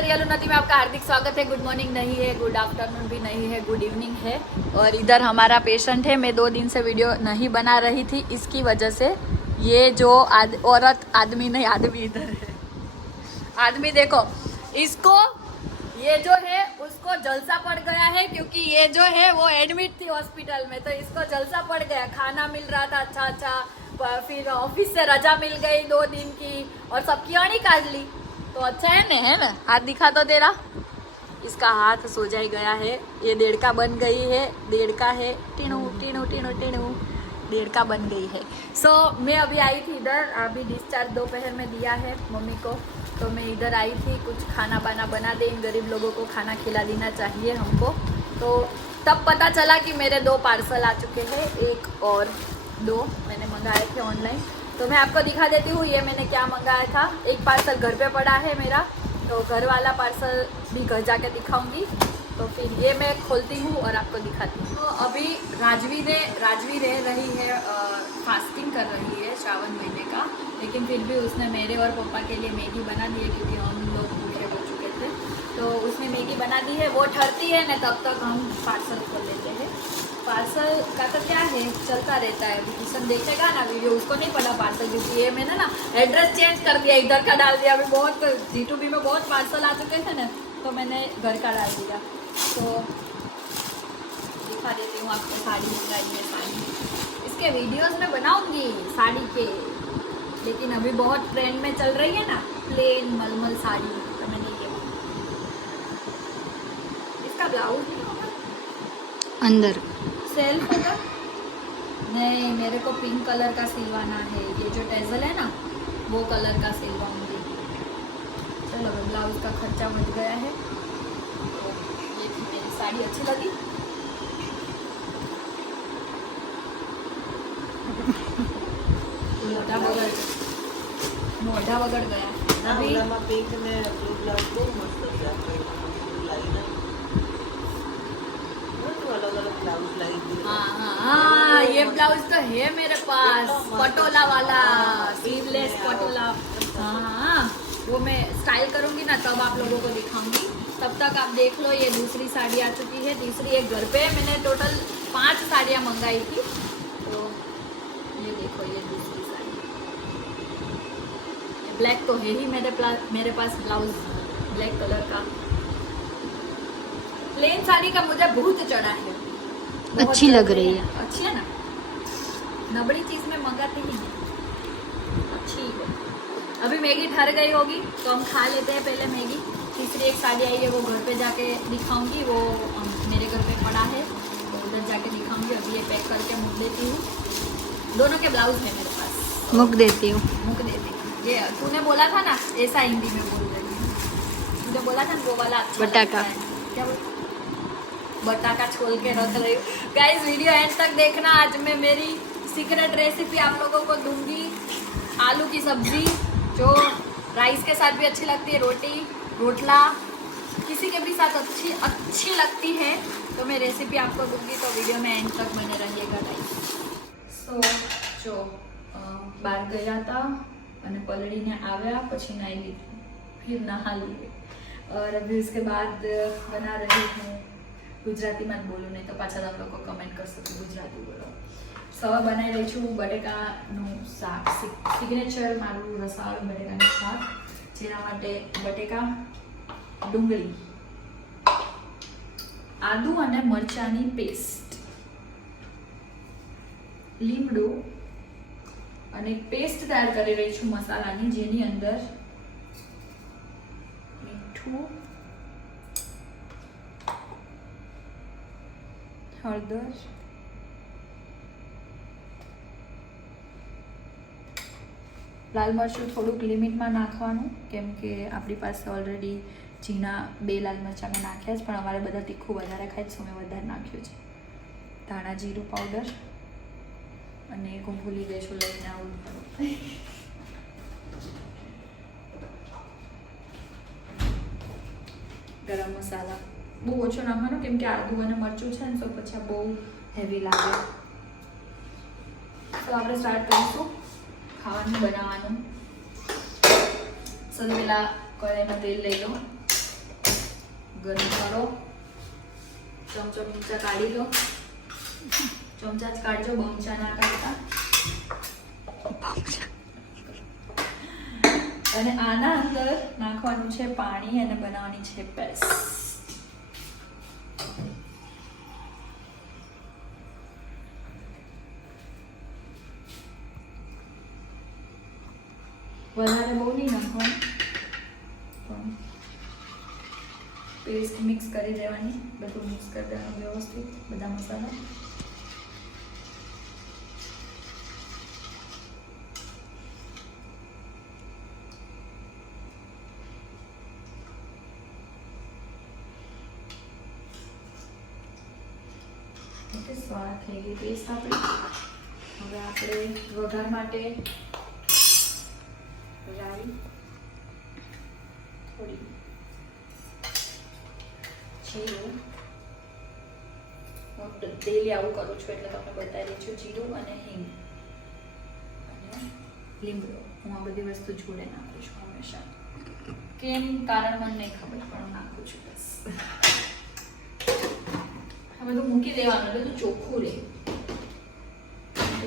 रियलू नदी में आपका हार्दिक स्वागत है। गुड मॉर्निंग नहीं है, गुड आफ्टरनून भी नहीं है, गुड इवनिंग है। और इधर हमारा पेशेंट है। मैं 2 दिन से वीडियो नहीं बना रही थी, इसकी वजह से। ये जो औरत आदमी नहीं, आदमी इधर है। आदमी देखो इसको, ये जो है उसको जलसा पड़ गया है क्योंकि ये जो है वो एडमिट थी हॉस्पिटल में, तो इसको जलसा पड़ गया। खाना मिल रहा था अच्छा, फिर ऑफिस से रजा मिल गई 2 दिन की और सबकी अड़ी काट ली। तो अच्छा है ना? हाथ दिखा तो तेरा। इसका हाथ सोजा गया है। ये 1.5 का बन गई है, 1.5 का है। टीणू टीणू टीणू टीणू 1.5 का बन गई है। मैं अभी आई थी इधर, अभी डिस्चार्ज दोपहर में दिया है मम्मी को। तो मैं इधर आई थी, कुछ खाना बाना बना दे, इन गरीब लोगों को खाना खिला देना चाहिए हमको। तो तब पता चला कि मेरे 2 पार्सल आ चुके हैं, 1 और 2 मैंने मंगाए थे ऑनलाइन। तो मैं आपको दिखा देती हूँ ये मैंने क्या मंगाया था। एक पार्सल घर पे पड़ा है मेरा, तो घर वाला पार्सल भी घर जाके दिखाऊंगी। तो फिर ये मैं खोलती हूँ और आपको दिखाती हूँ। तो अभी राजवी रह रही है, फास्टिंग कर रही है श्रावण महीने का, लेकिन फिर भी उसने मेरे और पापा के लिए मैगी बना दी है क्योंकि हम लोग भूखे हो चुके थे। तो उसने मैगी बना दी है, वो ठहरती है ना, तब तक हम पार्सल खोल लेते हैं। पार्सल का तो क्या है, चलता रहता है। अभी किशन देखेगा ना वीडियो, उसको नहीं पता पार्सल, क्योंकि ये मैंने ना एड्रेस चेंज कर दिया, इधर का डाल दिया। अभी बहुत G2B में बहुत पार्सल आ चुके थे ना, तो मैंने घर का डाल दिया। तो दिखा देती हूँ आपको, साड़ी मंगाई है। साड़ी इसके वीडियोस में बनाऊंगी साड़ी के, लेकिन अभी बहुत ट्रेंड में चल रही है ना प्लेन मलमल साड़ी, तो मैंने ये। इसका ब्लाउज नहीं होगा अंदर, सेल्फ होगा नहीं, मेरे को पिंक कलर का सिलवाना है। ये जो टेजल है ना, वो कलर का सिलवाऊंगी। चलो, ब्लाउज का खर्चा बच गया है। तो ये थी मेरी साड़ी, अच्छी लगी। मोढ़ा बगड़ गया अभी। हाँ, ये ब्लाउज तो है मेरे पास, पटोला वाला, स्लीवलेस पटोला। हाँ, वो मैं स्टाइल करूंगी ना, तब आप लोगों को दिखाऊंगी। तब तक आप देख लो, ये दूसरी साड़ी आ चुकी है। तीसरी एक घर पे मैंने टोटल 5 साड़ियाँ मंगाई थी। तो ये देखो, ये दूसरी साड़ी, ब्लैक तो है ही मेरे पास ब्लाउज ब्लैक कलर का। प्लेन साड़ी का मुझे बहुत चढ़ा है, अच्छी लग रही है। अच्छी है ना, नबड़ी चीज में मंगाती ही नहीं, अच्छी है। अभी मैगी ठहर गई होगी तो हम खा लेते हैं पहले मैगी। तीसरी एक साड़ी आई है, वो घर पे जाके दिखाऊंगी। वो मेरे घर पे पड़ा है, तो उधर जाके दिखाऊंगी। अभी ये पैक करके मुक देती हूँ। दोनों के ब्लाउज है मेरे पास, मुक देती हूँ। ये तूने बोला था ना, ऐसा हिंदी में बोल रही हूँ। मुझे बोला था ना वो वाला अच्छा बटाका, क्या बोल, बटाका छोल के रख रही हूँ। गाइस, वीडियो एंड तक देखना। आज मैं मेरी सीक्रेट रेसिपी आप लोगों को दूंगी। आलू की सब्जी जो राइस के साथ भी अच्छी लगती है, रोटी रोटला किसी के भी साथ अच्छी लगती है। तो मैं रेसिपी आपको दूंगी, तो वीडियो में एंड तक बने रहिएगा गाइस। जो बाहर गया था અને પલળીને આવ્યા, પછી નાહી લીધું, फिर नहा लिए। और अभी उसके बाद बना रही हूँ, गुजराती में बोलूँ नहीं तो पाછા आप लोग कमेंट कर सकते गुजराती बोलो। सवा बनाई रही छूँ बटेकाનું શાક, સિગ્નેચર મારું રસાવાળું બટેકાનું શાક, જેના માટે બટેકા, ડુંગળી, આદુ અને મરચાંની પેસ્ટ, લીમડો અને એક પેસ્ટ તૈયાર કરી રહી છું મસાલાની, જેની અંદર મીઠું, હળદર, લાલ મરચું થોડુંક લિમિટમાં નાખવાનું, કેમ કે આપણી પાસે ઓલરેડી ઝીણા 2 લાલ મરચાં મેં નાખ્યા છે, પણ અમારે બધા તીખું વધારે ખાય છે, મેં વધારે નાખ્યું છે। ધાણા જીરું પાવડર, અને એક હું ભૂલી ગઈ છું લઈને આવું, ગરમ મસાલા બહુ ઓછો નાખવાનો, કેમ કે આદુ અને મરચું છે ને, તો પછી બહુ હેવી લાગે। તો આપણે સ્ટાર્ટ કરીશું ખાવાનું બનાવવાનું। સૌથી પહેલાં કઢાઈમાં તેલ લઈ લો, ગરમ કરો. ચમચો ચમચા કાઢી લો. ચમચા જ કાઢજો, બમચા ના કાઢતા. અને આના અંદર નાખવાનું છે પાણી અને બનાવવાની છે પેસ્ટ. વધારે બહુ નહીં નાખવાનું, પણ પેસ્ટ મિક્સ કરી દેવાની. બધું મિક્સ કરી દેવાનું વ્યવસ્થિત, બધા મસાલા. ઓકે, સ્વાદ થઈ ગઈ પેસ્ટ આપણી. હવે આપણે વઘાર માટે રાઈ, થોડી જીરું, હું ડેલી આવું કરું છું એટલે તમને બતાવી રહી છું. જીરું અને હિંગ અને લીમડો. હું આ બધી વસ્તુ જોડે નાખું છું હંમેશા. કેમ કારણ મને નહીં ખબર, પણ હું નાખું છું બસ. આ બધું મૂકી દેવાનું એટલે બધું ચોખ્ખું રહે,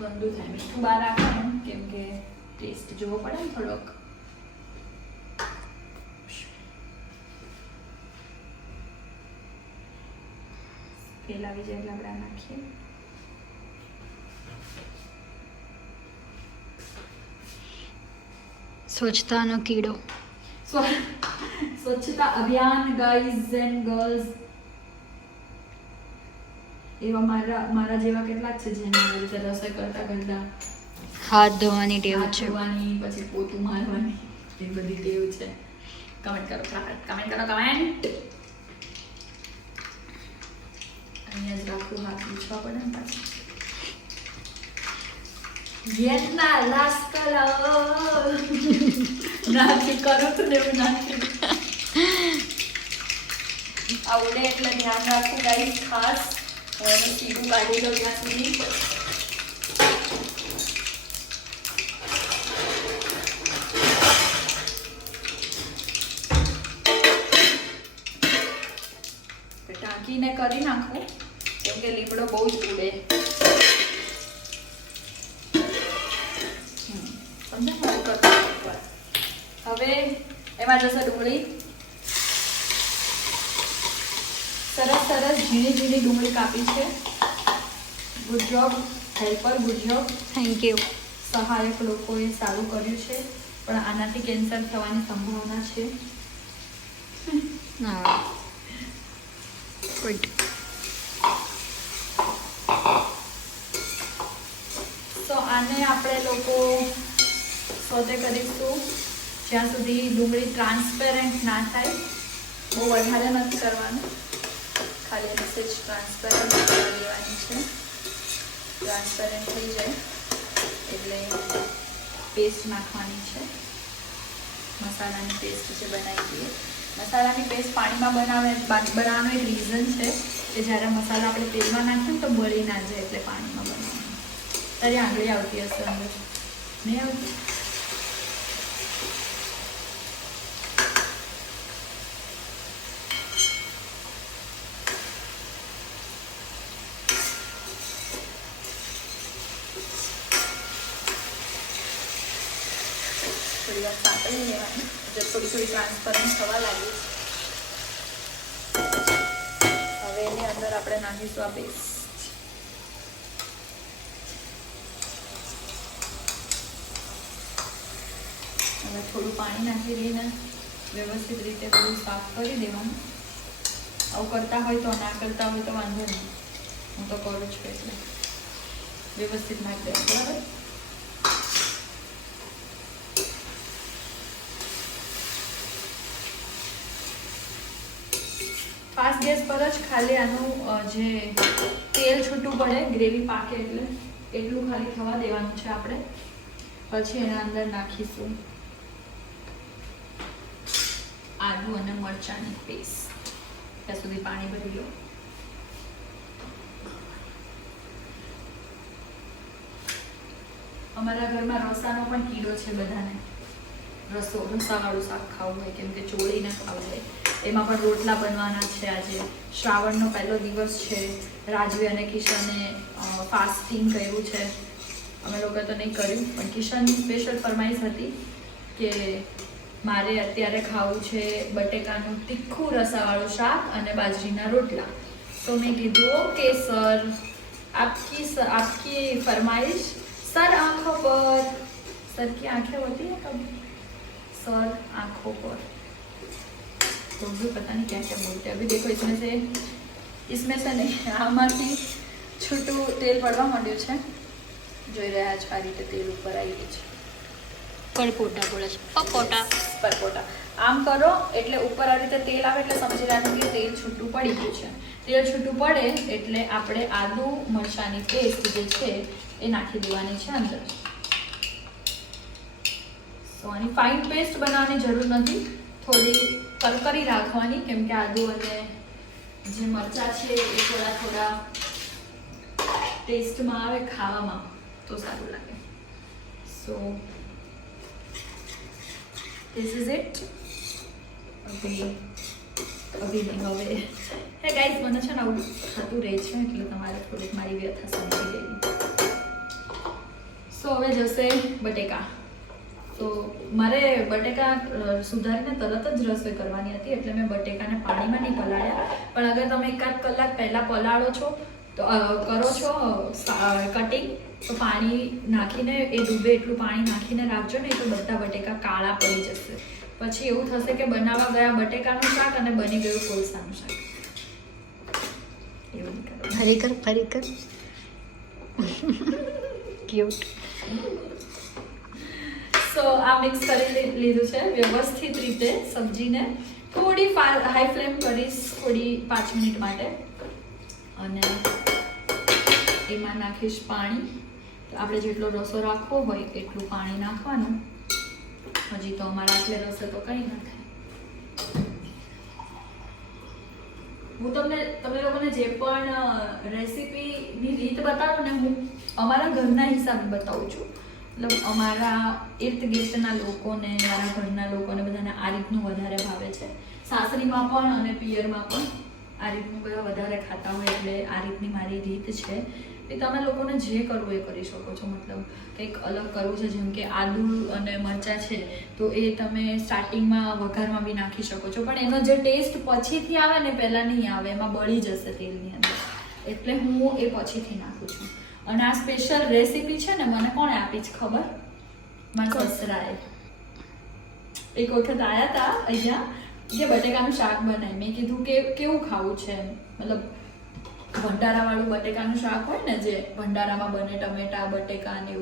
ગંદુ થાય. મીઠું બહાર રાખવાનું, કેમ કે ટેસ્ટ જોવો પડે ને થોડોક. તેલ આવી જાય એટલે આપણે નાખીએ. સ્વચ્છતાનો કીડો. સ્વચ્છતા અભિયાન ગાઈઝ એન્ડ ગર્લ્સ. એવા મારા જેવા કેટલા છે જેને રીતે રસોઈ કરતા કરતા હાથ ધોવાની ટેવ છે. ધોવાની, પછી પોતું મારવાની, એ બધી ટેવ છે. કમેન્ટ કરો, કમેન્ટ કરો, કમેન્ટ. અહીંયા જ રાખું, હાથ પૂછવા પડે ને પાછું. યેના લાસ્કલા નાખી કરો તો એવું નાખી આવડે એટલે ધ્યાન રાખવું ગાઈસ ખાસ. હવે એનું સીધું કાઢી લો ત્યાં સુધી. ટાંકીને કરી નાખું, કેમ કે લીમડો બહુ જ ઉડે. હવે એમાં જશે ડુંગળી. સરસ સરસ ઝીણી ઝીણી ડુંગળી કાપી છે. Good job helper, good job. Thank you. સહાયક લોકોએ સારું કર્યું છે, પણ આનાથી કેન્સર થવાની સંભાવના છે. હા, ગુડ. તો આને આપણે લોકો સોતે કરીશું જ્યાં સુધી ડુંગળી ટ્રાન્સપેરન્ટ ના થાય. બહુ વધારે નથી કરવાનું, ખાલી એને સેજ ટ્રાન્સપેરન્ટ કરી દેવાની છે. ટ્રાન્સપેરન્ટ થઈ જાય એટલે પેસ્ટ નાખવાની છે. મસાલાની પેસ્ટ જે બનાવી દઈએ. મસાલાની પેસ્ટ પાણીમાં બનાવવાનો એક રીઝન છે કે જ્યારે મસાલા આપણે તેલમાં નાખીએ ને તો બળી ના જાય, એટલે પાણીમાં બનાવવાનું. તારી આંગળી આવતી હશે અંદર, નહીં આવતી? થોડી વાર સાંકળી લેવાની, એટલે થોડી થોડી ટ્રાન્સપરન્ટ થવા લાગી. હવે એની અંદર આપણે નાખીશું આ પેસ્ટ. હવે થોડું પાણી નાખી દઈને વ્યવસ્થિત રીતે બધું સાફ કરી દેવાનું. આવું કરતા હોય તો, ના કરતા હોય તો વાંધો નહીં, હું તો કરું છું એટલે વ્યવસ્થિત નાખી દેવાનું. બરાબર. ફાસ્ટ ગેસ પર જ ખાલી આનું જે તેલ છૂટું પડે, ગ્રેવી પાકે એટલે એટલું ખાલી થવા દેવાનું છે આપણે. પછી એના અંદર નાખીશું આદુ અને મરચાંની પેસ્ટ. ત્યાં સુધી પાણી ભરી લો. અમારા ઘરમાં રસાનો પણ કીડો છે બધાને, રસાવાળું શાક ખાવું હોય, કેમ કે ચોળીને ખાવું હોય. એમાં પણ રોટલા બનવાના છે આજે. શ્રાવણનો પહેલો દિવસ છે. રાજવી અને કિશને ફાસ્ટિંગ કર્યું છે. અમે લોકોએ તો નહીં કર્યું, પણ કિશનની સ્પેશિયલ ફરમાઈશ હતી કે મારે અત્યારે ખાવું છે બટેકાનું તીખું રસાવાળું શાક અને બાજરીના રોટલા. તો મેં કીધું ઓકે સર, आपकी फरमाइश सर आंखों पर. सर की आंखें होती है कभी? सर आंखों पर. तो भी पता नहीं क्या क्या बोलते हैं. अभी देखो इसमें से नहीं, આમાંથી છૂટું તેલ પડવા માંડ્યું છે. જોઈ રહ્યા છો આ રીતે તેલ ઉપર આવી ગયું છે. પરપોટા પડે છે. પરપોટા આમ કરો એટલે ઉપર આ રીતે તેલ આવે એટલે સમજી રાખો કે તેલ છૂટું પડી ગયું છે. તેલ છૂટું પડે એટલે આપણે આદુ મરચાંની પેસ્ટ જે છે એ નાખી દેવાની છે અંદર. સો આની ફાઇન પેસ્ટ બનાવવાની જરૂર નથી, થોડી કરકરી રાખવાની, કેમ કે આદુ અને જે મરચાં છે એ થોડા ટેસ્ટમાં આવે, ખાવામાં તો સારું લાગે. સો this is it. અભી નહીં હવે હે ગાઈઝ, મને છે ને આવું થતું રહે છે એટલે તમારે થોડીક મારી વ્યથા સમજી લેવી. સો હવે જશે બટેકા. તો મારે બટેકા સુધારીને તરત જ રસોઈ કરવાની હતી, એટલે મેં બટેકાને પાણીમાં નહીં પલાળ્યા. પણ અગર તમે 1 કલાક પહેલાં પલાળો છો તો કરો છો કટિંગ, તો પાણી નાખીને એ ડૂબે એટલું પાણી નાખીને રાખજો ને, તો બધા બટેકા કાળા પડી જશે. પછી એવું થશે કે બનાવવા ગયા બટેકાનું શાક અને બની ગયું કોલસાનું શાક. એવું નહીં કરવાનું. ફરી કર ક્યુટ. સો આ મિક્સ કરી લીધું છે વ્યવસ્થિત રીતે સબ્જીને. થોડી હાઈ ફ્લેમ કરીશ થોડી 5 મિનિટ માટે, અને એમાં નાખીશ પાણી. તો આપણે જેટલો રસો રાખવો હોય એટલું પાણી નાખવાનું. હજી તો અમારા આટલે રસે તો કંઈ ના થાય. હું તમે લોકોને જે પણ રેસીપીની રીત બતાવું ને, હું અમારા ઘરના હિસાબે બતાવું છું. મતલબ અમારા ઇર્દ ગિર્દના લોકોને, મારા ઘરના લોકોને બધાને આ રીતનું વધારે ભાવે છે. સાસરીમાં પણ અને પિયરમાં પણ આ રીતનું બધા વધારે ખાતા હોય, એટલે આ રીતની મારી રીત છે. એ તમે લોકોને જે કરવું એ કરી શકો છો. મતલબ કંઈક અલગ કરવું છે, જેમ કે આદુ અને મરચાં છે તો એ તમે સ્ટાર્ટિંગમાં વઘારમાં બી નાખી શકો છો, પણ એનો જે ટેસ્ટ પછીથી આવે ને પહેલાં નહીં આવે, એમાં બળી જશે તેલની અંદર. એટલે હું એ પછીથી નાખું છું. અને આ સ્પેશિયલ રેસીપી છે ને મને કોણે આપી છે ખબર? મારા સસરાએ. એક વખત આવ્યા હતા અહીંયા જે બટેકાનું શાક બનાવી. મેં કીધું કે કેવું ખાવું છે, મતલબ ભંડારાવાળું બટેકાનું શાક હોય ને, જે ભંડારામાં બને, ટમેટા બટેકા ને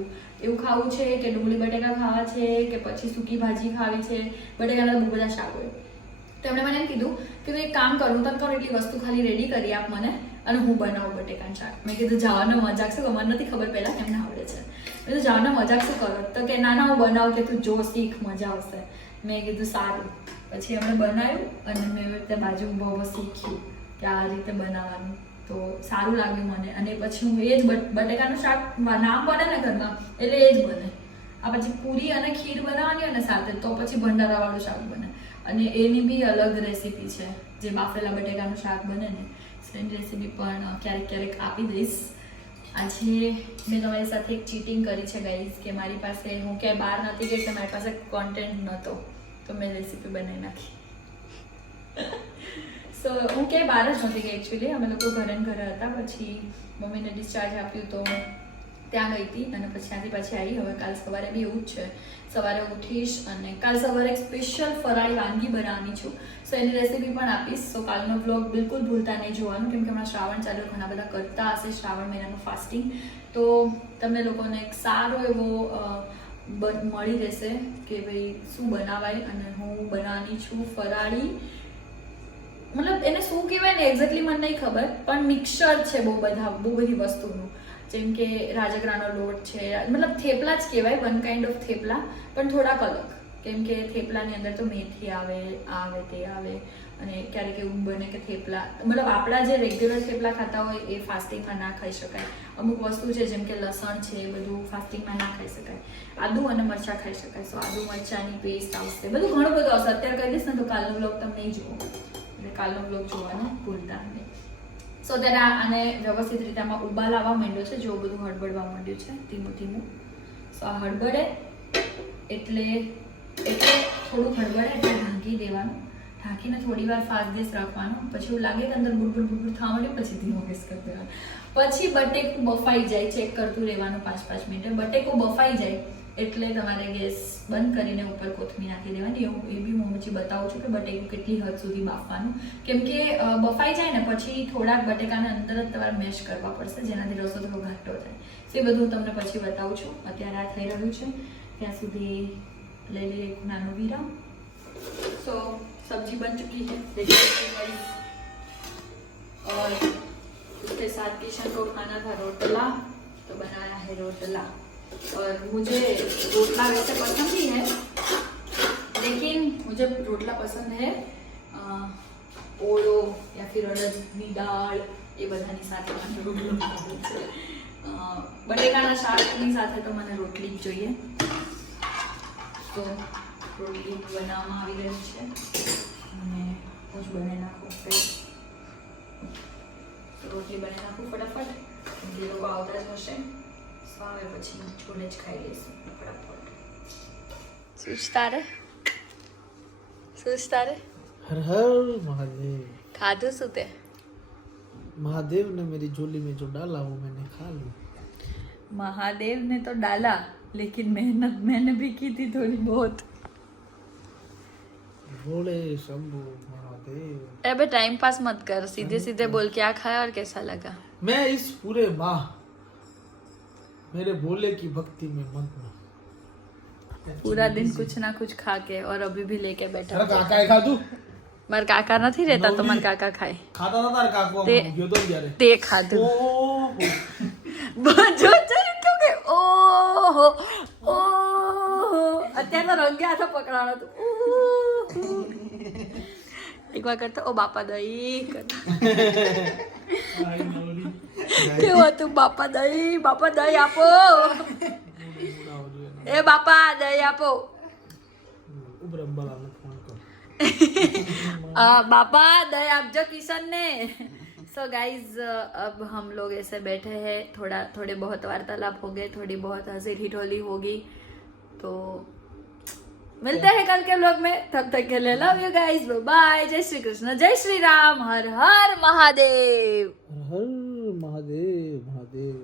એવું ખાવું છે કે ડુંગળી બટેકા ખાવા છે કે પછી સૂકી ભાજી ખાવી છે. બટેકાના બહુ બધા શાક હોય. તો એમણે મને એમ કીધું કે તું એક કામ કરું, તને કરો એટલી વસ્તુ ખાલી રેડી કરી આપ મને, અને હું બનાવું બટેકાનું શાક. મેં કીધું જવાનો મજાક શું, મને નથી ખબર પહેલાં એમને આવડે છે. મેં કીધું જવાનો મજાક શું કરો? તો કે ના હું બનાવું, કે તું જો શીખ, મજા આવશે. મેં કીધું સારું. પછી એમણે બનાવ્યું અને મેં એવી રીતે બાજુ બહુ શીખ્યું કે આ રીતે બનાવવાનું. તો સારું લાગ્યું મને. અને પછી હું એ જ બટેકાનું શાક નામ બને ને ઘરમાં એટલે એ જ બને. આ પછી પૂરી અને ખીર બનાવવાની હોય ને સાથે, તો પછી ભંડારાવાળું શાક બને. અને એની બી અલગ રેસીપી છે, જે બાફેલા બટેકાનું શાક બને ને, એની રેસીપી પણ ક્યારેક આપી દઈશ. આજે મેં તમારી સાથે એક ચીટિંગ કરી છે ગાઈઝ, કે મારી પાસે, હું ક્યાંય બહાર નથી ગઈ, કે મારી પાસે કોન્ટેન્ટ નહોતો, તો મેં રેસીપી બનાવી નાખી. સો હું ક્યાંય બહાર જ નહોતી ગઈ એકચ્યુઅલી. અમે લોકો ઘરે હતા. પછી મમ્મીને ડિસ્ચાર્જ આપ્યું તો ત્યાં ગઈ હતી, અને પછી ત્યાંથી પાછી આવી. હવે કાલ સવારે બી એવું જ છે, સવારે ઉઠીશ અને કાલ સવારે એક સ્પેશિયલ ફરાળી વાનગી બનાવવાની છું. સો એની રેસીપી પણ આપીશ. સો કાલનો વ્લોગ બિલકુલ ભૂલતા નહીં જોવાનું, કેમ કે હમણાં શ્રાવણ ચાલુ, ઘણા બધા કરતા હશે શ્રાવણ મહિનાનું ફાસ્ટિંગ. તો તમને લોકોને એક સારો એવો મળી રહેશે કે ભાઈ શું બનાવાય. અને હું બનાવવાની છું ફરાળી, મતલબ એને શું કહેવાય ને એક્ઝેક્ટલી મને નહીં ખબર, પણ મિક્સર છે બહુ બધી વસ્તુનું. જેમ કે રાજગરાનો લોટ છે, મતલબ થેપલા જ કહેવાય, વન કાઇન્ડ ઓફ થેપલા, પણ થોડાક અલગ. કેમ કે થેપલાની અંદર તો મેથી આવે, તે આવે, અને ક્યારેક એવું બને કે થેપલા મતલબ આપણા જે રેગ્યુલર થેપલા ખાતા હોય એ ફાસ્ટિંગમાં ના ખાઈ શકાય. અમુક વસ્તુ છે જેમ કે લસણ છે એ બધું ફાસ્ટિંગમાં ના ખાઈ શકાય. આદુ અને મરચાં ખાઈ શકાય. સો આદુ મરચાંની પેસ્ટ આવશે, બધું ઘણું બધું આવશે. અત્યારે કહી દઈશ ને તો કાલનો બ્લોગ તમે નહીં જુઓ, એટલે કાલનો બ્લોગ જોવાનું ભૂલતા નહીં. સો ત્યારે આને વ્યવસ્થિત રીતે આમાં ઉબાલ આવવા માંડ્યો છે, જો બધું હળબડવા માંડ્યું છે ધીમું ધીમું. સો આ હળબડે એટલે થોડું હળબડે એટલે ઢાંકી દેવાનું. ઢાંકીને થોડી વાર ફાસ્ટ ગેસ રાખવાનું. પછી એવું લાગે કે અંદર બુડબુડ થવા માંડે પછી ધીમો ગેસ કરી દેવાનો. પછી બટેકું બફાઈ જાય, ચેક કરતું રહેવાનું 5-5 મિનિટે. બટેકું બફાઈ જાય એટલે તમારે ગેસ બંધ કરીને ઉપર કોથમીર નાખી દેવાની. એવું એ બી હું પછી બતાવું છું કે બટેકું કેટલી હદ સુધી બાફવાનું, કેમ કે બફાઈ જાય ને પછી થોડાક બટેકાને અંદર જ તમારે મેશ કરવા પડશે, જેનાથી રસો થોડો ઘાટો થાય. તો એ બધું તમને પછી બતાવું છું. અત્યારે આ થઈ રહ્યું છે ત્યાં સુધી લઈ લઈએ એક નાનું વિરામ. સો सब्जी बन चुकी है देखिए, और उसके साथ किशन को खाना था रोटला, तो बनाया है रोटला. और मुझे रोटला वैसे पसंद ही है, लेकिन मुझे रोटला पसंद है ओलो या फिर अड़दની દાળ એ બધાની સાથે મને રોટલો પસંદ છે. બટેકાના શાકની સાથે તો મને રોટલી જ જોઈએ. તો રોટલી બનાવવામાં આવી ગઈ છે અને હું જ બનાવી નાખું. રોટલી બનાવી નાખું ફટાફટ, જે લોકો આવતા જ હશે. આવે પછી જોડે જ ખાઈ લઈશું ફટાફટ. સુસ્તા રે हर हर महादेव. ખાધું શું તે? महादेव ने मेरी झोली में जो डाला वो मैंने खा लिया. महादेव ने तो डाला, लेकिन मेहनत मैंने भी की थी थोड़ी बहुत. बोले शंभू महादेव. अबे टाइम पास मत कर, सीधे सीधे बोल क्या खाया और कैसा लगा. मैं इस पूरे माह मेरे भोले की भक्ति में मग्न. पूरा दिन कुछ ना कुछ खा के और अभी भी लेके बैठा. તારા કાકાએ ખાધું? મારા કાકા નથી રહેતા તો મારા કાકા ખાય. ખાતા હતા તારા કાકો ગયો તો ત્યારે તે ખાધું. ઓહો જો ક્યું કે ઓહો ઓહો અત્યારે તો રંગે હાથે પકડાણો હતું. એક વાર કરતા ઓ બાપા દઈ કરતા કેવું હતું? બાપા દઈ આપો, એ બાપા દઈ આપો. ઉબરંબાલાને ફોન કર. बाबा दया आप जो किशन ने. सो गाइज अब हम लोग ऐसे बैठे हैं, थोड़े बहुत वार्तालाप हो गए, थोड़ी बहुत हंसी ठिठोली होगी. तो मिलते हैं कल के व्लॉग में. तब तक के लिए लव यू गाइज, बाय. जय श्री कृष्ण, जय श्री राम, हर हर महादेव. हर हर महादेव महादेव.